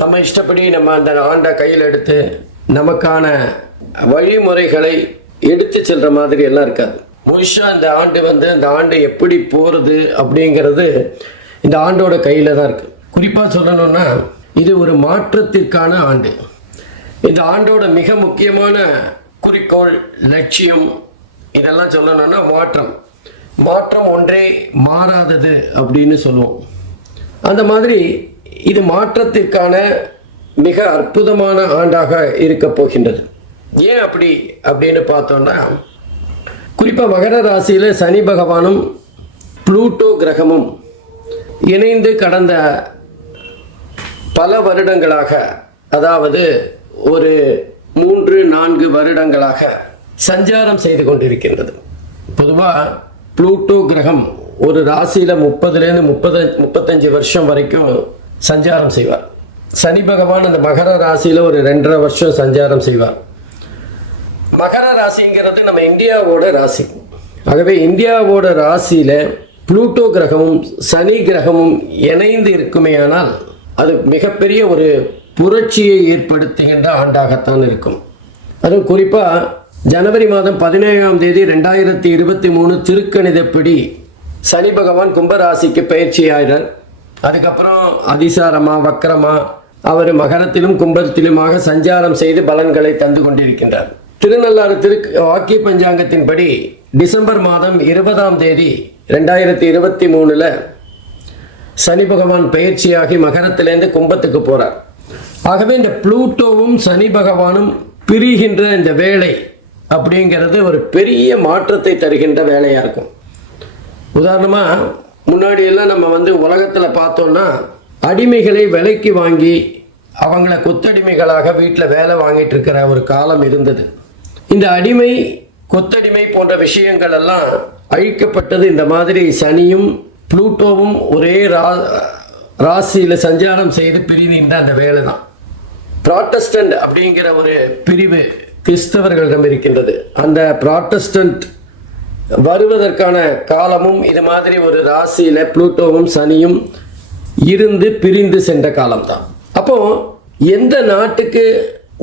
நம்ம இஷ்டப்படி நம்ம அந்த ஆண்டை கையில் எடுத்து நமக்கான வழிமுறைகளை எடுத்து செல்ற மாதிரி எல்லாம் இருக்காது. முழுஷா இந்த ஆண்டு வந்து இந்த ஆண்டு எப்படி போகிறது அப்படிங்கிறது இந்த ஆண்டோட கையில் தான் இருக்கு. குறிப்பாக சொல்லணும்னா இது ஒரு மாற்றத்திற்கான ஆண்டு. இந்த ஆண்டோட மிக முக்கியமான குறிக்கோள் லட்சியம் இதெல்லாம் சொல்லணும்னா மாற்றம். மாற்றம் ஒன்றே மாறாதது அப்படின்னு சொல்லுவோம். அந்த மாதிரி இது மாற்றத்திற்கான மிக அற்புதமான ஆண்டாக இருக்க போகின்றது. ஏன் அப்படி? அப்படின்னு பார்த்தோம்னா குறிப்பாக மகர ராசியில் சனி பகவானும் ப்ளூட்டோ கிரகமும் இணைந்து கடந்த பல வருடங்களாக அதாவது ஒரு மூன்று நான்கு வருடங்களாக சஞ்சாரம் செய்து கொண்டிருக்கின்றது. பொதுவாக ப்ளூட்டோ கிரகம் ஒரு ராசியில் முப்பதுலேருந்து முப்பது முப்பத்தஞ்சு வருஷம் வரைக்கும் சஞ்சாரம் செய்வார். சனி பகவான் அந்த மகர ராசியில் ஒரு ரெண்டரை வருஷம் சஞ்சாரம் செய்வார். மகர ராசிங்கிறது நம்ம இந்தியாவோட ராசி. ஆகவே இந்தியாவோட ராசியில் புளூட்டோ கிரகமும் சனி கிரகமும் இணைந்து இருக்குமேயானால் அது மிகப்பெரிய ஒரு புரட்சியை ஏற்படுத்துகின்ற ஆண்டாகத்தான் இருக்கும். அதுவும் குறிப்பாக ஜனவரி மாதம் பதினேழாம் தேதி ரெண்டாயிரத்தி இருபத்தி மூணு திருக்கணிதப்படி சனி பகவான் கும்பராசிக்கு பயிற்சியாகிறார். அதுக்கப்புறம் அதிசாரமா வக்கரமா அவர் மகரத்திலும் கும்பத்திலுமாக சஞ்சாரம் செய்து பலன்களை தந்து கொண்டிருக்கின்றார். திருநள்ளாறு திரு வாக்கிய பஞ்சாங்கத்தின்படி டிசம்பர் மாதம் இருபதாம் தேதி ரெண்டாயிரத்தி இருபத்தி மூணுல சனி பகவான் பயிற்சியாகி மகரத்திலேருந்து கும்பத்துக்கு போறார். ஆகவே இந்த ப்ளூட்டோவும் சனி பகவானும் பிரிகின்ற இந்த வேலை அப்படிங்கிறது ஒரு பெரிய மாற்றத்தை தருகின்ற வேலையா இருக்கும். உதாரணமா முன்னாடி எல்லாம் நம்ம வந்து உலகத்தில் பார்த்தோம்னா அடிமைகளை விலைக்கு வாங்கி அவங்கள கொத்தடிமைகளாக வீட்டில் வேலை வாங்கிட்டு இருக்கிற ஒரு காலம் இருந்தது. இந்த அடிமை கொத்தடிமை போன்ற விஷயங்கள் எல்லாம் அழிக்கப்பட்டது இந்த மாதிரி சனியும் புளூட்டோவும் ஒரே ரா ராசியில் சஞ்சாரம் செய்து பிரிவின்ற அந்த வேலை தான் ப்ராட்டஸ்டன்ட் அப்படிங்கிற ஒரு பிரிவு கிறிஸ்தவர்களிடம் இருக்கின்றது. அந்த ப்ராட்டஸ்டன்ட் வருவதற்கான காலமும் இது மாதிரி ஒரு ராசியில் புளூட்டோவும் சனியும் இருந்து பிரிந்து சென்ற காலம்தான். அப்போ எந்த நாட்டுக்கு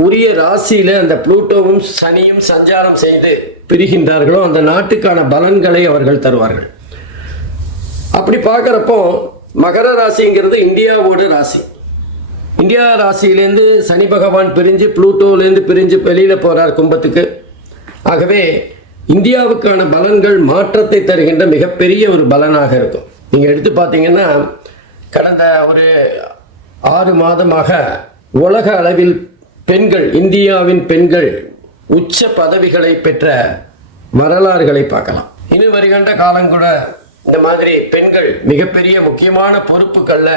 உரிய ராசியில அந்த புளூட்டோவும் சனியும் சஞ்சாரம் செய்து பிரிகின்றார்களோ அந்த நாட்டுக்கான பலன்களை அவர்கள் தருவார்கள். அப்படி பார்க்குறப்போ மகர ராசிங்கிறது இந்தியாவோட ராசி. இந்தியா ராசியிலேருந்து சனி பகவான் பிரிஞ்சு புளூட்டோலேருந்து பிரிஞ்சு வெளியில் போகிறார் கும்பத்துக்கு. ஆகவே இந்தியாவுக்கான பலன்கள் மாற்றத்தை தருகின்ற மிகப்பெரிய ஒரு பலனாக இருக்கும். நீங்கள் எடுத்து பார்த்தீங்கன்னா கடந்த ஒரு ஆறு மாதமாக உலக அளவில் பெண்கள் இந்தியாவின் பெண்கள் உச்ச பதவிகளை பெற்ற வரலாறுகளை பார்க்கலாம். இனி வருகின்ற காலம் கூட இந்த மாதிரி பெண்கள் மிகப்பெரிய முக்கியமான பொறுப்புகளில்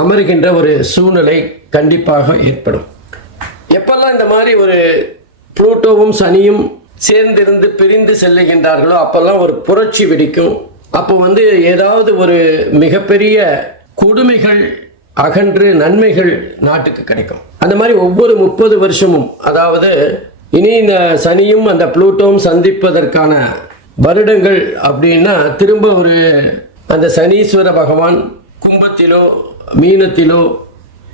அமருகின்ற ஒரு சூழ்நிலை கண்டிப்பாக ஏற்படும். எப்பெல்லாம் இந்த மாதிரி ஒரு புளூட்டோவும் சனியும் சேர்ந்திருந்து பிரிந்து செல்லுகின்றார்களோ அப்பெல்லாம் ஒரு புரட்சி வெடிக்கும். அப்போ வந்து ஏதாவது ஒரு மிகப்பெரிய கொடுமைகள் அகன்று நன்மைகள் நாட்டுக்கு கிடைக்கும். அந்த மாதிரி ஒவ்வொரு முப்பது வருஷமும் அதாவது இனி இந்த சனியும் அந்த புளூட்டோவும் சந்திப்பதற்கான வருடங்கள் அப்படின்னா திரும்ப ஒரு அந்த சனீஸ்வர பகவான் கும்பத்திலோ மீனத்திலோ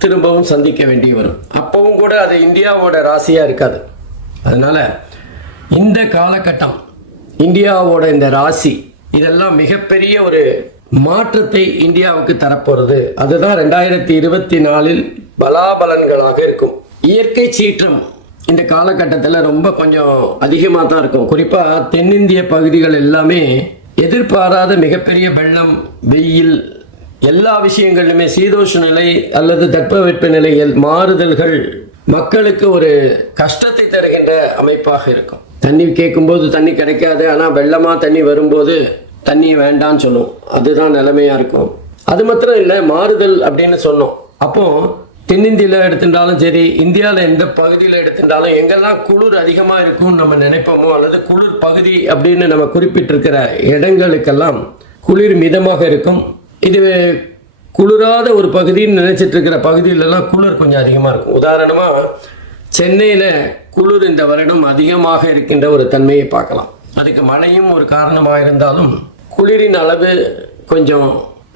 திரும்பவும் சந்திக்க வேண்டி வரும். அப்பவும் கூட அது இந்தியாவோட ராசியாக இருக்காது. அதனால இந்த காலகட்டம் இந்தியாவோட இந்த ராசி இதெல்லாம் மிகப்பெரிய ஒரு மாற்றத்தை இந்தியாவுக்கு தரப்போறது. அதுதான் ரெண்டாயிரத்தி இருபத்தி நாலில் பலாபலன்களாக இருக்கும். இயற்கை சீற்றம் இந்த காலகட்டத்தில் ரொம்ப கொஞ்சம் அதிகமாக தான் இருக்கும். குறிப்பாக தென்னிந்திய பகுதிகள் எல்லாமே எதிர்பாராத மிகப்பெரிய வெள்ளம் வெயில் எல்லா விஷயங்களிலுமே சீதோஷ நிலை அல்லது தட்பவெட்ப நிலைகள் மாறுதல்கள் மக்களுக்கு ஒரு கஷ்டத்தை தருகின்ற அமைப்பாக இருக்கும். தண்ணி கேட்கும்போது தண்ணி கிடைக்காது ஆனால் வெள்ளமாக தண்ணி வரும்போது தண்ணி வேண்டான்னு சொல்லும். அதுதான் நிலைமையாக இருக்கும். அது மாத்திரம் இல்லை மாறுதல் அப்படின்னு சொன்னோம். அப்போ தென்னிந்தியில் எடுத்துட்டாலும் சரி இந்தியாவில் எந்த பகுதியில் எடுத்துட்டாலும் எங்கெல்லாம் குளிர் அதிகமாக இருக்கும்னு நம்ம நினைப்போமோ அல்லது குளிர் பகுதி அப்படின்னு நம்ம குறிப்பிட்டிருக்கிற இடங்களுக்கெல்லாம் குளிர் மிதமாக இருக்கும். இது குளிராத ஒரு பகுதின்னு நினைச்சிட்டு இருக்கிற பகுதியிலலாம் குளிர் கொஞ்சம் அதிகமாக இருக்கும். உதாரணமாக சென்னையில் குளிர் இந்த வருடம் அதிகமாக இருக்கின்ற ஒரு தன்மையை பார்க்கலாம். அதுக்கு மழையும் ஒரு காரணமாக இருந்தாலும் குளிரின் அளவு கொஞ்சம்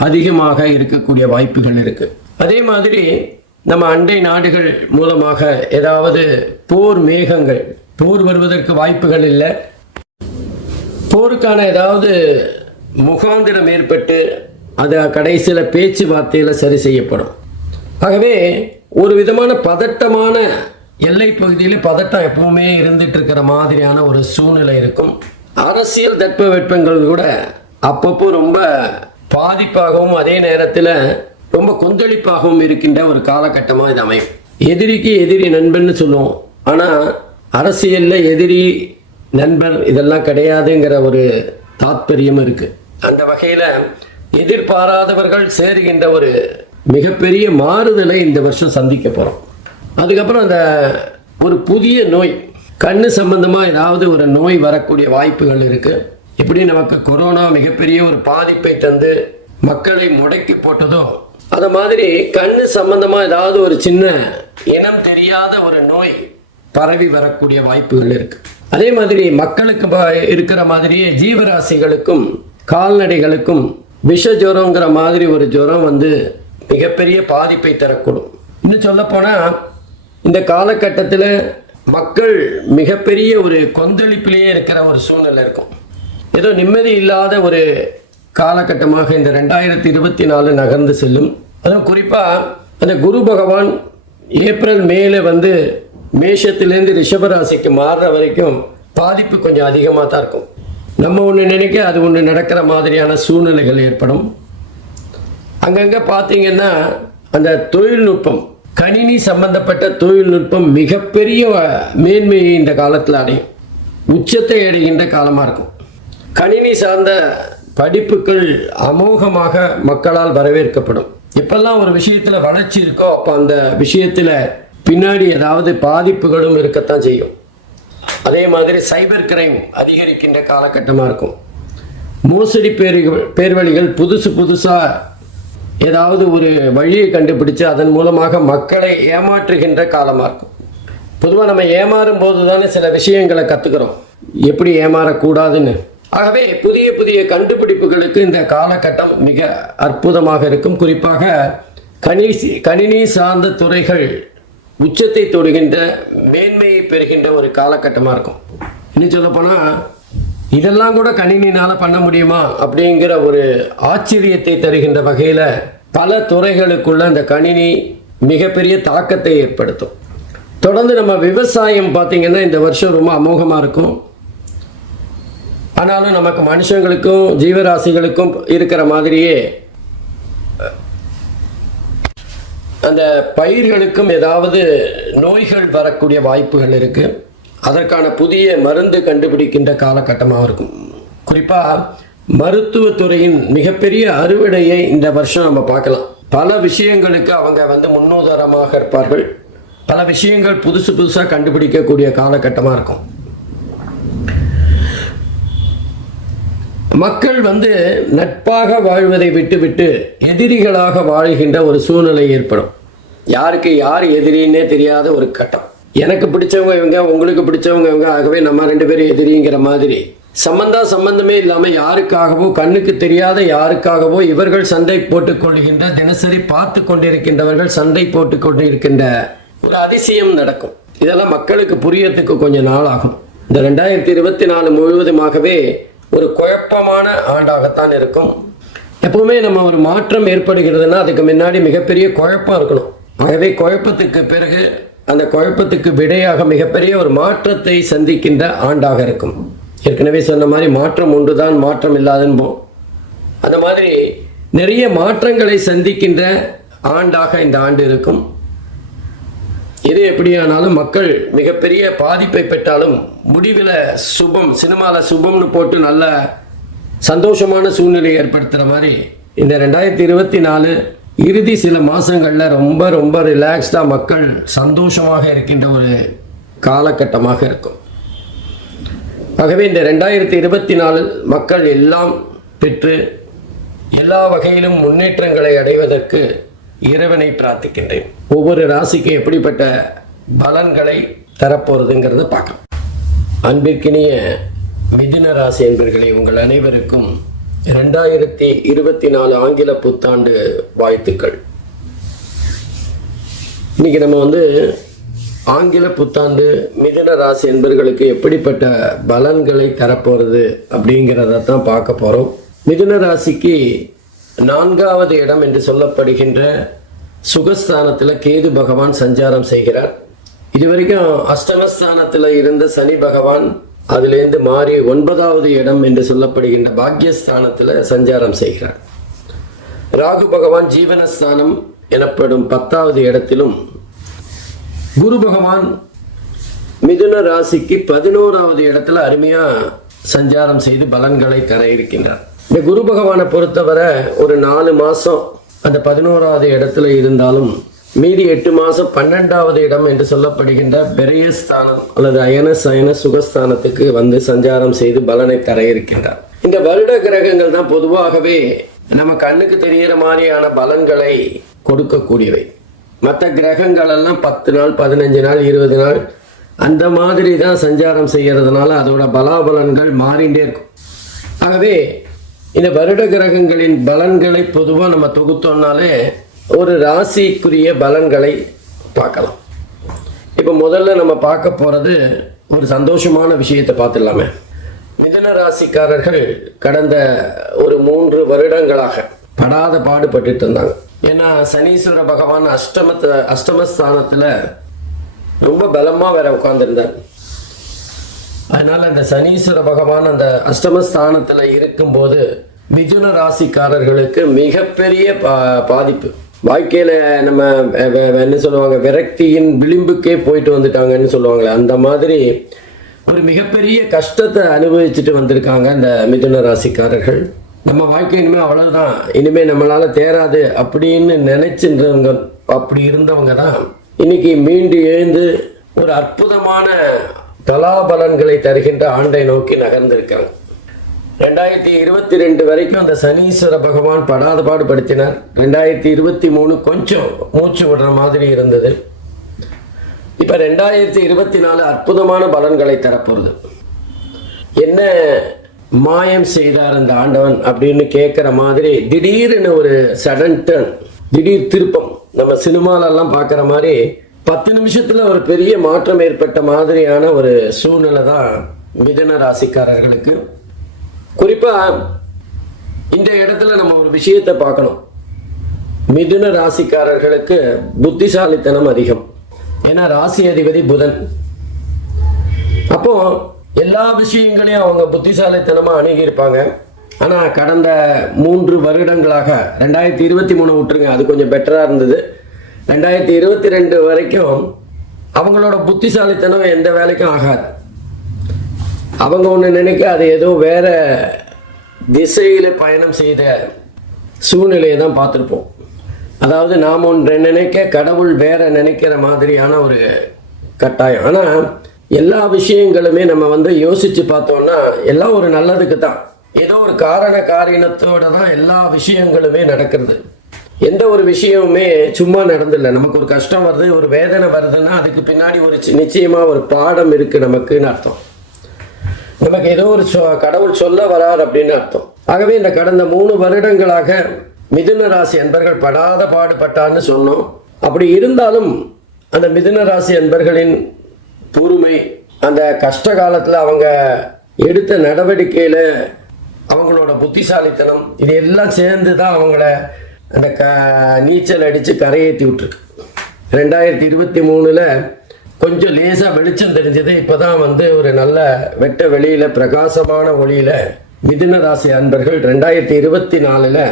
அதிகமாக இருக்கக்கூடிய வாய்ப்புகள் இருக்கு. அதே மாதிரி நம்ம அண்டை நாடுகள் மூலமாக ஏதாவது போர் மேகங்கள் போர் வருவதற்கு வாய்ப்புகள் இல்லை. போருக்கான ஏதாவது முகாந்திரம் ஏற்பட்டு அது கடைசியில் பேச்சுவார்த்தையில் சரி செய்யப்படும். ஆகவே ஒரு விதமான பதட்டமான எல்லை பகுதியில் பதட்டம் எப்பவுமே இருந்துட்டு இருக்கிற மாதிரியான ஒரு சூழ்நிலை இருக்கும். அரசியல் தட்பவெட்பங்கள் கூட அப்பப்போ ரொம்ப பாதிப்பாகவும் அதே நேரத்தில் ரொம்ப கொந்தளிப்பாகவும் இருக்கின்ற ஒரு காலகட்டமாக இது அமையும். எதிரிக்கு எதிரி நண்பன்னு சொல்லுவோம். ஆனால் அரசியலில் எதிரி நண்பர் இதெல்லாம் கிடையாதுங்கிற ஒரு தாத்பரியம் இருக்கு. அந்த வகையில் எதிர்பாராதவர்கள் சேருகின்ற ஒரு மிகப்பெரிய மாறுதலை இந்த வருஷம் சந்திக்க போகிறோம் அதுக்கப்புறம் அந்த ஒரு புதிய நோய் கண்ணு சம்பந்தமாக ஏதாவது ஒரு நோய் வரக்கூடிய வாய்ப்புகள் இருக்குது இப்படி நமக்கு கொரோனா மிகப்பெரிய ஒரு பாதிப்பை தந்து மக்களை முடக்கி போட்டதோ அது மாதிரி கண்ணு சம்பந்தமாக ஏதாவது ஒரு சின்ன இனம் தெரியாத ஒரு நோய் பரவி வரக்கூடிய வாய்ப்புகள் இருக்கு. அதே மாதிரி மக்களுக்கு இருக்கிற மாதிரியே ஜீவராசிகளுக்கும் கால்நடைகளுக்கும் விஷ ஜுரங்கிற மாதிரி ஒரு ஜுரம் வந்து மிகப்பெரிய பாதிப்பை தரக்கூடும். இன்னும் சொல்லப்போனால் இந்த காலகட்டத்தில் மக்கள் மிகப்பெரிய ஒரு கொந்தளிப்பிலேயே இருக்கிற ஒரு சூழ்நிலை இருக்கும். ஏதோ நிம்மதி இல்லாத ஒரு காலகட்டமாக இந்த ரெண்டாயிரத்தி இருபத்தி நாலு நகர்ந்து செல்லும். அதுவும் குறிப்பாக அந்த குரு பகவான் ஏப்ரல் மேலே வந்து மேஷத்திலேருந்து ரிஷபராசிக்கு மாறுற வரைக்கும் பாதிப்பு கொஞ்சம் அதிகமாக தான் இருக்கும். நம்ம ஒன்று நினைக்க அது ஒன்று நடக்கிற மாதிரியான சூழ்நிலைகள் ஏற்படும். அங்கங்கே பார்த்தீங்கன்னா அந்த தொழில்நுட்பம் கணினி சம்பந்தப்பட்ட தொழில்நுட்பம் மிகப்பெரிய மேன்மையை இந்த காலத்தில் அடையும். உச்சத்தை அடைகின்ற காலமாக இருக்கும். கணினி சார்ந்த படிப்புகள் அமோகமாக மக்களால் வரவேற்கப்படும். எப்பெல்லாம் ஒரு விஷயத்தில் வளர்ச்சி இருக்கோ அப்போ அந்த விஷயத்தில் பின்னாடி ஏதாவது பாதிப்புகளும் இருக்கத்தான் செய்யும். அதே மாதிரி சைபர் கிரைம் அதிகரிக்கின்ற காலகட்டமாக இருக்கும். மோசடி பேர் பேர்வழிகள் புதுசு புதுசாக ஏதாவது ஒரு வழியை கண்டுபிடிச்சு அதன் மூலமாக மக்களை ஏமாற்றுகின்ற காலமாக இருக்கும். பொதுவாக நம்ம ஏமாறும் போது தானே சில விஷயங்களை கற்றுக்கிறோம் எப்படி ஏமாறக்கூடாதுன்னு. ஆகவே புதிய புதிய கண்டுபிடிப்புகளுக்கு இந்த காலகட்டம் மிக அற்புதமாக இருக்கும். குறிப்பாக கணிசி கணினி சார்ந்த துறைகள் உச்சத்தை தொடுகின்ற மேன்மையை பெறுகின்ற ஒரு காலகட்டமாக இருக்கும். இன்னும் சொல்லப்போனால் இதெல்லாம் கூட கணினினால் பண்ண முடியுமா அப்படிங்கிற ஒரு ஆச்சரியத்தை தருகின்ற வகையில் பல துறைகளுக்குள்ள அந்த கணினி மிகப்பெரிய தாக்கத்தை ஏற்படுத்தும். தொடர்ந்து நம்ம விவசாயம் பார்த்தீங்கன்னா இந்த வருஷம் ரொம்ப அமோகமாக இருக்கும். ஆனாலும் நமக்கு மனுஷங்களுக்கும் ஜீவராசிகளுக்கும் இருக்கிற மாதிரியே அந்த பயிர்களுக்கும் ஏதாவது நோய்கள் வரக்கூடிய வாய்ப்புகள் இருக்குது அதற்கான புதிய மருந்து கண்டுபிடிக்கின்ற காலகட்டமாக இருக்கும். குறிப்பாக மருத்துவத்துறையின் மிகப்பெரிய அறுவடையை இந்த வருஷம் நம்ம பார்க்கலாம். பல விஷயங்களுக்கு அவங்க வந்து முன்னுதாரணமாக இருப்பார்கள். பல விஷயங்கள் புதுசு புதுசாக கண்டுபிடிக்கக்கூடிய காலகட்டமாக இருக்கும். மக்கள் வந்து நட்பாக வாழ்வதை விட்டுவிட்டு எதிரிகளாக வாழ்கின்ற ஒரு சூழ்நிலை ஏற்படும். யாருக்கு யார் எதிரின்னே தெரியாத ஒரு கட்டம். எனக்கு பிடிச்சவங்க இவங்க உங்களுக்கு பிடிச்சவங்க இவங்க ஆகவே நம்ம ரெண்டு பேரும் எதிரிங்கிற மாதிரி. சம்பந்தா சம்பந்தமே இல்லாமல் யாருக்காகவோ கண்ணுக்கு தெரியாத யாருக்காகவோ இவர்கள் சண்டை போட்டுக் கொள்கின்ற தினசரி பார்த்து கொண்டிருக்கின்றவர்கள் சண்டை போட்டுக் கொண்டிருக்கின்ற ஒரு அதிசயம் நடக்கும். இதெல்லாம் மக்களுக்கு புரியறதுக்கு கொஞ்சம் நாள் ஆகும். இந்த ரெண்டாயிரத்தி இருபத்தி நாலு முழுவதுமாகவே ஒரு குழப்பமான ஆண்டாகத்தான் இருக்கும். எப்பவுமே நம்ம ஒரு மாற்றம் ஏற்படுகிறதுனா அதுக்கு முன்னாடி மிகப்பெரிய குழப்பம் இருக்கணும். ஆகவே குழப்பத்துக்கு பிறகு அந்த குழப்பத்துக்கு விடையாக மிகப்பெரிய ஒரு மாற்றத்தை சந்திக்கின்ற ஆண்டாக இருக்கும். ஏற்கனவே சொன்ன மாதிரி மாற்றம் ஒன்றுதான் மாற்றம் இல்லாதன்போம் அந்த மாதிரி நிறைய மாற்றங்களை சந்திக்கின்ற ஆண்டாக இந்த ஆண்டு இருக்கும். எது எப்படியானாலும் மக்கள் மிகப்பெரிய பாதிப்பை பெற்றாலும் முடிவில் சுபம் சினிமாவில் சுபம்னு போட்டு நல்ல சந்தோஷமான சூழ்நிலை ஏற்படுத்துகிற மாதிரி இந்த ரெண்டாயிரத்தி இருபத்தி நாலு இறுதி சில மாதங்களில் ரொம்ப ரொம்ப ரிலாக்ஸ்டாக மக்கள் சந்தோஷமாக இருக்கின்ற ஒரு காலகட்டமாக இருக்கும். ஆகவே இந்த ரெண்டாயிரத்தி இருபத்தி நாலில் மக்கள் எல்லாம் பெற்று எல்லா வகையிலும் முன்னேற்றங்களை அடைவதற்கு இறைவனை பிரார்த்திக்கின்றேன். ஒவ்வொரு ராசிக்கு எப்படிப்பட்ட பலன்களை தரப்போகிறதுங்கிறத பார்க்கலாம். அன்பிற்கினிய மிதுன ராசி என்பர்களே உங்கள் அனைவருக்கும் ரெண்டாயிரத்தி இருபத்தி நாலு ஆங்கில புத்தாண்டு வாழ்த்துக்கள். இன்னைக்கு நம்ம வந்து ஆங்கில புத்தாண்டு மிதன ராசி என்பர்களுக்கு எப்படிப்பட்ட பலன்களை தரப்போறது அப்படிங்கிறத தான் பார்க்க போகிறோம் மிதுன ராசிக்கு நான்காவது இடம் என்று சொல்லப்படுகின்ற சுகஸ்தானத்தில் கேது பகவான் சஞ்சாரம் செய்கிறார். இதுவரைக்கும் அஷ்டமஸ்தானத்தில் இருந்த சனி பகவான் அதுலேருந்து மாறி ஒன்பதாவது இடம் என்று சொல்லப்படுகின்ற பாக்யஸ்தானத்தில் சஞ்சாரம் செய்கிறார். ராகு பகவான் ஜீவனஸ்தானம் எனப்படும் பத்தாவது இடத்திலும் குரு பகவான் மிதுன ராசிக்கு பதினோராவது இடத்துல அருமையா சஞ்சாரம் செய்து பலன்களை தர இருக்கின்றார். இந்த குரு பகவானை பொறுத்தவரை ஒரு நாலு மாசம் அந்த பதினோராவது இடத்துல இருந்தாலும் மீதி எட்டு மாதம் பன்னெண்டாவது இடம் என்று சொல்லப்படுகின்ற பெரிய ஸ்தானம் அல்லது அயன சயன சுகஸ்தானத்துக்கு வந்து சஞ்சாரம் செய்து பலனை தர இருக்கின்றார். இந்த வருட கிரகங்கள் தான் பொதுவாகவே நம்ம கண்ணுக்கு தெரிகிற மாதிரியான பலன்களை கொடுக்கக்கூடியவை. மற்ற கிரகங்கள் எல்லாம் பத்து நாள் பதினஞ்சு நாள் இருபது நாள் அந்த மாதிரி தான் சஞ்சாரம் செய்கிறதுனால அதோட பலாபலன்கள் மாறிண்டே இருக்கும். ஆகவே இந்த வருட கிரகங்களின் பலன்களை பொதுவாக நம்ம தொகுத்தோம்னாலே ஒரு ராசிக்குரிய பலன்களை பார்க்கலாம். இப்போ முதல்ல நம்ம பார்க்க போகிறது ஒரு சந்தோஷமான விஷயத்தை பார்த்துடலாமே. மிதன ராசிக்காரர்கள் கடந்த ஒரு மூன்று வருடங்களாக படாத பாடுபட்டு இருந்தாங்க. ஏன்னா சனீஸ்வர பகவான் அஷ்டமத்தை அஷ்டமஸ்தானத்தில் ரொம்ப பலமாக வேற உட்கார்ந்துருந்தார். அதனால அந்த சனீஸ்வர பகவான் அந்த அஷ்டமஸ்தானத்தில் இருக்கும்போது மிதுன ராசிக்காரர்களுக்கு மிகப்பெரிய பா பாதிப்பு. வாழ்க்கையில் நம்ம என்ன சொல்லுவாங்க விரக்தியின் விளிம்புக்கே போயிட்டு வந்துட்டாங்கன்னு சொல்லுவாங்களே அந்த மாதிரி ஒரு மிகப்பெரிய கஷ்டத்தை அனுபவிச்சுட்டு வந்திருக்காங்க இந்த மிதுன ராசிக்காரர்கள். நம்ம வாழ்க்கை இனிமேல் அவ்வளவுதான். இனிமேல் நம்மளால தேராது அப்படின்னு நினைச்சிருந்தவங்க அப்படி இருந்தவங்க தான் இன்னைக்கு மீண்டு எழுந்து ஒரு அற்புதமான பலாபலன்களை தருகின்ற ஆண்டை நோக்கி நகர்ந்திருக்காங்க. ரெண்டாயிரத்தி இருபத்தி ரெண்டு வரைக்கும் அந்த சனீஸ்வர பகவான் படாத பாடுபடுத்தினார். ரெண்டாயிரத்தி இருபத்தி மூணு கொஞ்சம் மூச்சு விடுற மாதிரி இருந்தது. இப்ப ரெண்டாயிரத்தி இருபத்தி நாலு அற்புதமான பலன்களை தரப்போகுது. என்ன மாயம் செய்தார் அந்த ஆண்டவன் அப்படின்னு கேட்குற மாதிரி திடீர்னு ஒரு சடன் டர்ன் திடீர் திருப்பம். நம்ம சினிமாலெல்லாம் பார்க்குற மாதிரி பத்து நிமிஷத்தில் ஒரு பெரிய மாற்றம் ஏற்பட்ட மாதிரியான ஒரு சூழ்நிலை தான் மிதன ராசிக்காரர்களுக்கு. குறிப்பா இந்த இடத்துல நம்ம ஒரு விஷயத்தை பார்க்கணும். மிதுன ராசிக்காரர்களுக்கு புத்திசாலித்தனம் அதிகம். ஏன்னா ராசி அதிபதி புதன். அப்போ எல்லா விஷயங்களையும் அவங்க புத்திசாலித்தனமா அணுகியிருப்பாங்க. ஆனா கடந்த மூன்று வருடங்களாக ரெண்டாயிரத்தி இருபத்தி மூணு விட்டுருங்க அது கொஞ்சம் பெட்டரா இருந்தது. ரெண்டாயிரத்தி இருபத்தி ரெண்டு வரைக்கும் அவங்களோட புத்திசாலித்தனம் எந்த வேலைக்கும் ஆகாது. அவங்க ஒன்று நினைக்க அது ஏதோ வேற திசையில் பயணம் செய்த சூழ்நிலையை தான் பார்த்துருப்போம். அதாவது நாம் ஒன்று நினைக்க கடவுள் வேற நினைக்கிற மாதிரியான ஒரு கட்டாயம். ஆனால் எல்லா விஷயங்களுமே நம்ம வந்து யோசிச்சு பார்த்தோம்னா எல்லாம் ஒரு நல்லதுக்கு தான். ஏதோ ஒரு காரண காரியத்தோட தான் எல்லா விஷயங்களுமே நடக்கிறது. எந்த ஒரு விஷயமுமே சும்மா நடந்தில்ல. நமக்கு ஒரு கஷ்டம் வருது ஒரு வேதனை வருதுன்னா அதுக்கு பின்னாடி ஒரு சி- நிச்சயமா ஒரு பாடம் இருக்கு நமக்குன்னு அர்த்தம். நமக்கு ஏதோ ஒரு சொ- கடவுள் சொல்ல வரார் அப்படின்னு அர்த்தம். ஆகவே இந்த கடந்த மூணு வருடங்களாக மிதுன ராசி அன்பர்கள் படாத பாடுபட்டான்னு சொன்னோம். அப்படி இருந்தாலும் அந்த மிதுன ராசி அன்பர்களின் பொறுமை அந்த கஷ்ட காலத்தில் அவங்க எடுத்த நடவடிக்கையில் அவங்களோட புத்திசாலித்தனம் இது எல்லாம் சேர்ந்து தான் அவங்கள அந்த க நீச்சல் அடித்து கரையேற்றி விட்டுருக்கு. ரெண்டாயிரத்தி இருபத்தி மூணில் கொஞ்சம் லேசாக வெளிச்சம் தெரிஞ்சது. இப்போதான் வந்து ஒரு நல்ல வெட்ட வெளியில் பிரகாசமான ஒளியில் மிதுனராசி அன்பர்கள் ரெண்டாயிரத்தி இருபத்தி நாலில்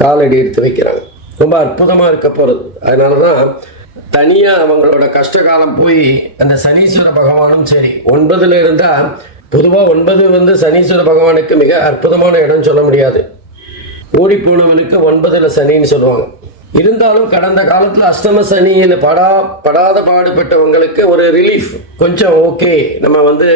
காலடி எடுத்து வைக்கிறாங்க. ரொம்ப அற்புதமாக இருக்க போகிறது அதனால தான் தனியாக அவங்களோட கஷ்ட காலம் போய் அந்த சனீஸ்வர பகவானும் சரி ஒன்பதுல இருந்தால் பொதுவாக ஒன்பது வந்து சனீஸ்வர பகவானுக்கு மிக அற்புதமான இடம் சொல்ல முடியாது. ஓடி போனவனுக்கு ஒன்பதுல சனின்னு சொல்லுவாங்க. இருந்தாலும் கடந்த காலத்தில் அஷ்டம சனியில் படா படாத பாடுபட்டவங்களுக்கு ஒரு ரிலீஃப் கொஞ்சம் ஓகே நம்ம வந்து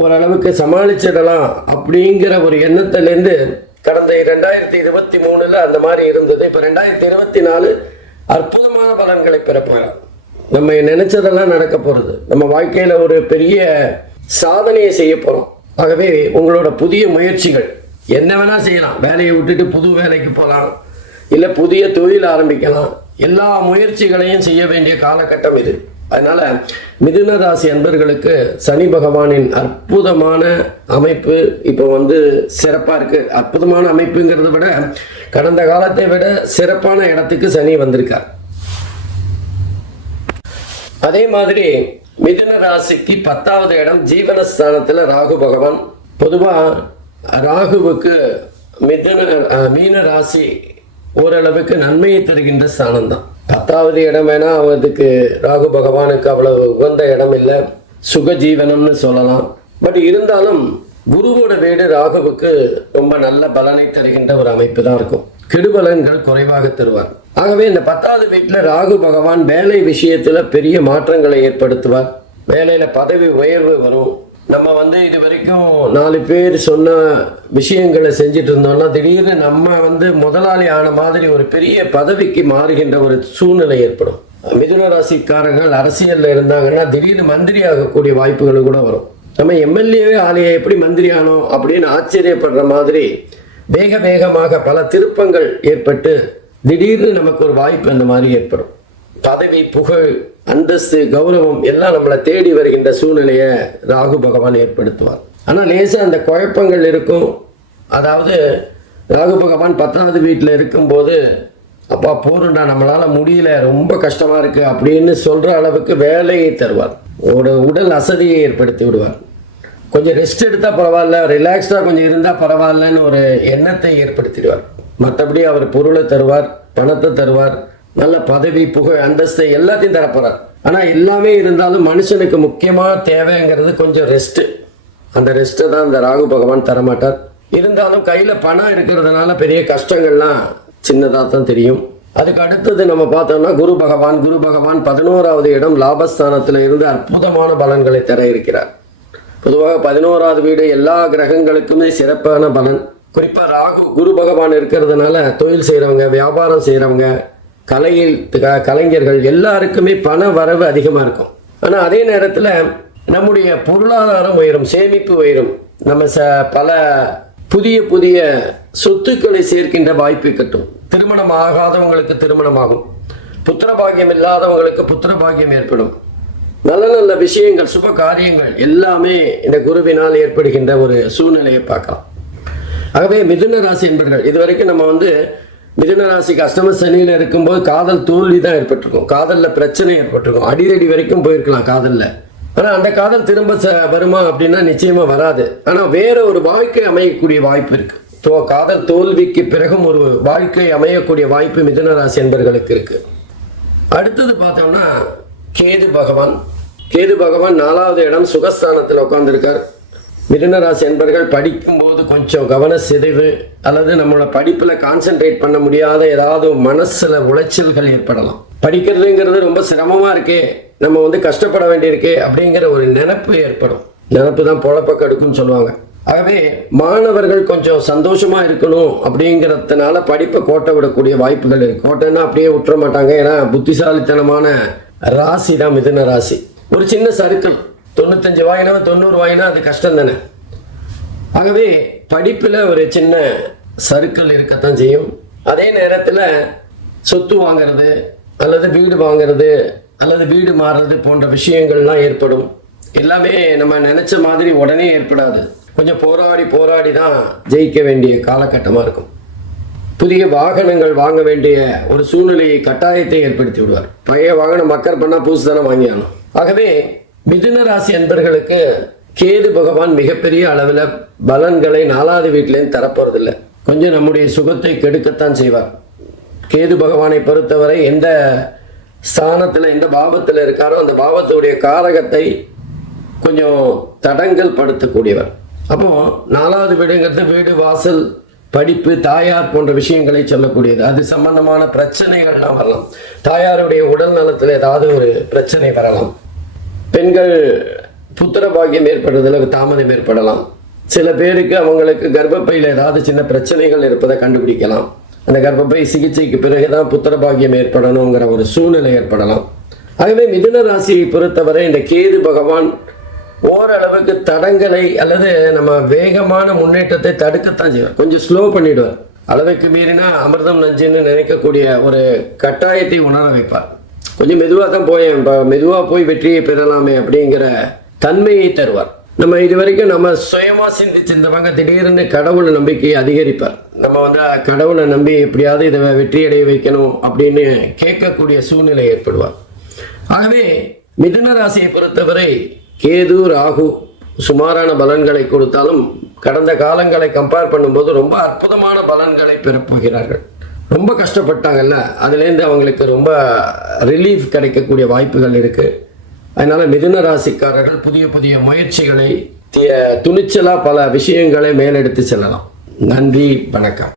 ஓரளவுக்கு சமாளிச்சிடலாம் அப்படிங்கிற ஒரு எண்ணத்திலேருந்து கடந்த ரெண்டாயிரத்தி இருபத்தி மூணில் அந்த மாதிரி இருந்தது. இப்போ ரெண்டாயிரத்தி இருபத்தி நாலு அற்புதமான பலன்களை பெறப்போகிறோம் நம்ம நினைச்சதெல்லாம் நடக்க போகிறது நம்ம வாழ்க்கையில் ஒரு பெரிய சாதனையை செய்ய போகிறோம் ஆகவே உங்களோட புதிய முயற்சிகள் என்ன வேணால் செய்யலாம். வேலையை விட்டுட்டு புது வேலைக்கு போகலாம் இல்லை புதிய தொழில் ஆரம்பிக்கலாம். எல்லா முயற்சிகளையும் செய்ய வேண்டிய காலகட்டம் இது. அதனால மிதுனராசி அன்பர்களுக்கு சனி பகவானின் அற்புதமான அமைப்பு இப்போ வந்து சிறப்பாக இருக்கு. அற்புதமான அமைப்புங்கிறத விட கடந்த காலத்தை விட சிறப்பான இடத்துக்கு சனி வந்திருக்கார். அதே மாதிரி மிதுன ராசிக்கு பத்தாவது இடம் ஜீவனஸ்தானத்தில் ராகு பகவான். பொதுவாக ராகுவுக்கு மிதுன மீன ராசி ஓரளவுக்கு நன்மையை தருகின்ற ஸ்தானம் தான் பத்தாவது இடம் வேணா அவருக்கு ராகு பகவானுக்கு அவ்வளவு உகந்த இடம் இல்லை. சுக ஜீவனம்னு சொல்லலாம். பட் இருந்தாலும் குருவோட வீடு ராகுவுக்கு ரொம்ப நல்ல பலனை தருகின்ற ஒரு அமைப்பு தான் இருக்கும். கெடுபலன்கள் குறைவாக தருவார். ஆகவே இந்த பத்தாவது வீட்டில் ராகு பகவான் வேலை விஷயத்துல பெரிய மாற்றங்களை ஏற்படுத்துவார். வேலையில பதவி உயர்வு வரும். நம்ம வந்து இது வரைக்கும் நாலு பேர் சொன்ன விஷயங்களை செஞ்சுட்டு இருந்தோம்னா திடீர்னு நம்ம வந்து முதலாளி ஆன மாதிரி ஒரு பெரிய பதவிக்கு மாறுகின்ற ஒரு சூழ்நிலை ஏற்படும். மிதுன ராசிக்காரர்கள் அரசியலில் இருந்தாங்கன்னா திடீர்னு மந்திரி ஆகக்கூடிய வாய்ப்புகள் கூட வரும். நம்ம எம்எல்ஏவே ஆலையை எப்படி மந்திரி ஆனோம் அப்படின்னு ஆச்சரியப்படுற மாதிரி வேக வேகமாக பல திருப்பங்கள் ஏற்பட்டு திடீர்னு நமக்கு ஒரு வாய்ப்பு அந்த மாதிரி ஏற்படும். பதவி புகழ் அந்தஸ்து கௌரவம் எல்லாம் நம்மளை தேடி வருகின்ற சூழ்நிலையை ராகு பகவான் ஏற்படுத்துவார். ஆனால் லேசாக அந்த குழப்பங்கள் இருக்கும். அதாவது ராகு பகவான் பத்தாவது வீட்டில் இருக்கும்போது அப்பா போருண்டா நம்மளால் முடியல ரொம்ப கஷ்டமாக இருக்குது அப்படின்னு சொல்கிற அளவுக்கு வேலையை தருவார். ஒரு உடல் அசதியை ஏற்படுத்தி விடுவார். கொஞ்சம் ரெஸ்ட் எடுத்தால் பரவாயில்ல ரிலாக்ஸ்டாக கொஞ்சம் இருந்தால் பரவாயில்லன்னு ஒரு எண்ணத்தை ஏற்படுத்திடுவார். மற்றபடி அவர் பொருளை தருவார் பணத்தை தருவார் நல்ல பதவி புகழ் அந்தஸ்தை எல்லாத்தையும் தரப்போறார். ஆனால் எல்லாமே இருந்தாலும் மனுஷனுக்கு முக்கியமாக தேவைங்கிறது கொஞ்சம் ரெஸ்ட்டு அந்த ரெஸ்ட்டை தான் இந்த ராகு பகவான் தரமாட்டார். இருந்தாலும் கையில் பணம் இருக்கிறதுனால பெரிய கஷ்டங்கள்லாம் சின்னதாக தான் தெரியும். அதுக்கு அடுத்தது நம்ம பார்த்தோம்னா குரு பகவான். குரு பகவான் பதினோராவது இடம் லாபஸ்தானத்தில் இருந்து அற்புதமான பலன்களை தர இருக்கிறார். பொதுவாக பதினோராவது வீடு எல்லா கிரகங்களுக்குமே சிறப்பான பலன். குறிப்பா ராகு குரு பகவான் இருக்கிறதுனால தொழில் செய்கிறவங்க வியாபாரம் செய்கிறவங்க கலையில் க- கலைஞர்கள் எல்லாருக்குமே பண வரவு அதிகமாக இருக்கும். ஆனால் அதே நேரத்தில் நம்முடைய பொருளாதாரம் உயரும் சேமிப்பு உயரும் நம்ம ச பல புதிய புதிய சொத்துக்களை சேர்க்கின்ற வாய்ப்பு கட்டும் திருமணம் ஆகாதவங்களுக்கு திருமணம் ஆகும் புத்திர பாகியம் இல்லாதவங்களுக்கு புத்திர பாகியம் ஏற்படும். நல்ல நல்ல விஷயங்கள் சுப காரியங்கள் எல்லாமே இந்த குருவினால் ஏற்படுகின்ற ஒரு சூழ்நிலையை பார்க்கலாம். ஆகவே மிதுன ராசி என்பர்கள் இதுவரைக்கும் நம்ம வந்து மிதுன கஷ்டமர் சனியில் இருக்கும்போது காதல் தோல்வி தான் ஏற்பட்டிருக்கும். காதலில் பிரச்சனை ஏற்பட்டிருக்கும். அடிதடி வரைக்கும் போயிருக்கலாம் காதலில். ஆனால் அந்த காதல் திரும்ப ச- வருமா அப்படின்னா நிச்சயமாக வராது. ஆனால் வேற ஒரு வாழ்க்கை அமையக்கூடிய வாய்ப்பு இருக்கு. தோ காதல் தோல்விக்கு பிறகும் ஒரு வாழ்க்கை அமையக்கூடிய வாய்ப்பு மிதுனராசி என்பர்களுக்கு இருக்கு. அடுத்தது பார்த்தோம்னா கேது பகவான். கேது பகவான் நாலாவது இடம் சுகஸ்தானத்தில் உட்காந்துருக்கார் மிதுனராசி என்பர்கள் படிக்கும்போது கொஞ்சம் கவன சிதைவு அல்லது நம்மளோட படிப்பில் கான்சென்ட்ரேட் பண்ண முடியாத ஏதாவது மனசில் உளைச்சல்கள் ஏற்படலாம். படிக்கிறதுங்கிறது ரொம்ப சிரமமாக இருக்கே நம்ம வந்து கஷ்டப்பட வேண்டியிருக்கே அப்படிங்கிற ஒரு நினப்பு ஏற்படும். நினப்பு தான் பொழப்ப கெடுக்கும்னு சொல்லுவாங்க. ஆகவே மாணவர்கள் கொஞ்சம் சந்தோஷமா இருக்கணும் அப்படிங்கிறதுனால படிப்பை கோட்டை விடக்கூடிய வாய்ப்புகள் இருக்கு. கோட்டைன்னா அப்படியே விட்டுற மாட்டாங்க. ஏன்னா புத்திசாலித்தனமான ராசி தான் மிதுன ராசி. ஒரு சின்ன சருக்கள் தொண்ணூத்தஞ்சு வாயினா தொண்ணூறு வாங்கினா அது கஷ்டம் தானே ஆகவே படிப்பில் ஒரு சின்ன சருக்கள் இருக்கத்தான் செய்யும். அதே நேரத்தில் சொத்து வாங்குறது அல்லது வீடு வாங்குறது அல்லது வீடு மாறுறது போன்ற விஷயங்கள்லாம் ஏற்படும். எல்லாமே நம்ம நினச்ச மாதிரி உடனே ஏற்படாது. கொஞ்சம் போராடி போராடி தான் ஜெயிக்க வேண்டிய காலகட்டமாக இருக்கும். புதிய வாகனங்கள் வாங்க வேண்டிய ஒரு சூழ்நிலையை கட்டாயத்தை ஏற்படுத்தி விடுவார். பழைய வாகனம் மக்கள் பண்ணால் புதுசு தானே வாங்கியானோம் ஆகவே மிதுன ராசி என்பர்களுக்கு கேது பகவான் மிகப்பெரிய அளவில் பலன்களை நாலாவது வீட்டிலேருந்து தரப்போறதில்லை. கொஞ்சம் நம்முடைய சுகத்தை கெடுக்கத்தான் செய்வார். கேது பகவானை பொறுத்தவரை எந்த ஸ்தானத்தில் எந்த பாவத்தில் இருக்காரோ அந்த பாவத்துடைய காரகத்தை கொஞ்சம் தடங்கல் படுத்தக்கூடியவர். அப்போ நாலாவது வீடுங்கிறது வீடு வாசல் படிப்பு தாயார் போன்ற விஷயங்களை சொல்லக்கூடியது. அது சம்பந்தமான பிரச்சனைகள்லாம் வரலாம். தாயாருடைய உடல் நலத்தில் ஏதாவது ஒரு பிரச்சனை வரலாம். பெண்கள் புத்திர பாக்கியம் ஏற்படுறதுல தாமதம் ஏற்படலாம். சில பேருக்கு அவங்களுக்கு கர்ப்பப்பையில் ஏதாவது சின்ன பிரச்சனைகள் இருப்பதை கண்டுபிடிக்கலாம். அந்த கர்ப்பப்பை சிகிச்சைக்கு பிறகுதான் புத்திர பாக்கியம் ஏற்படணுங்கிற ஒரு சூழ்நிலை ஏற்படலாம். ஆகவே மிதுன ராசியை பொறுத்தவரை இந்த கேது பகவான் ஓரளவுக்கு தடங்களை அல்லது நம்ம வேகமான முன்னேற்றத்தை தடுக்கத்தான் செய்வார். கொஞ்சம் ஸ்லோ பண்ணிடுவார். அளவுக்கு மீறினா அமிர்தம் நஞ்சுன்னு நினைக்கக்கூடிய ஒரு கட்டாயத்தை உணர வைப்பார். கொஞ்சம் மெதுவாக தான் போயேன். மெதுவாக போய் வெற்றியை பெறலாமே அப்படிங்கிற தன்மையை தருவார். நம்ம இது வரைக்கும் நம்ம சுயமாக சிந்திச்சிருந்தவங்க திடீர்னு கடவுள் நம்பிக்கையை அதிகரிப்பார். நம்ம வந்து கடவுளை நம்பி எப்படியாவது இதை வெற்றி அடைய வைக்கணும் அப்படின்னு கேட்கக்கூடிய சூழ்நிலை ஏற்படுவார். ஆகவே மிதுன ராசியை பொறுத்தவரை கேது ராகு சுமாரான பலன்களை கொடுத்தாலும் கடந்த காலங்களை கம்பேர் பண்ணும்போது ரொம்ப அற்புதமான பலன்களை பெறப்போகிறார்கள் ரொம்ப கஷ்டப்பட்டாங்கல்ல? அதுலேருந்து அவங்களுக்கு ரொம்ப ரிலீஃப் கிடைக்கக்கூடிய வாய்ப்புகள் இருக்குது அதனால் மிதுன ராசிக்காரர்கள் புதிய புதிய முயற்சிகளை துணிச்சலாக பல விஷயங்களை மேலெடுத்து செல்லலாம். நன்றி வணக்கம்.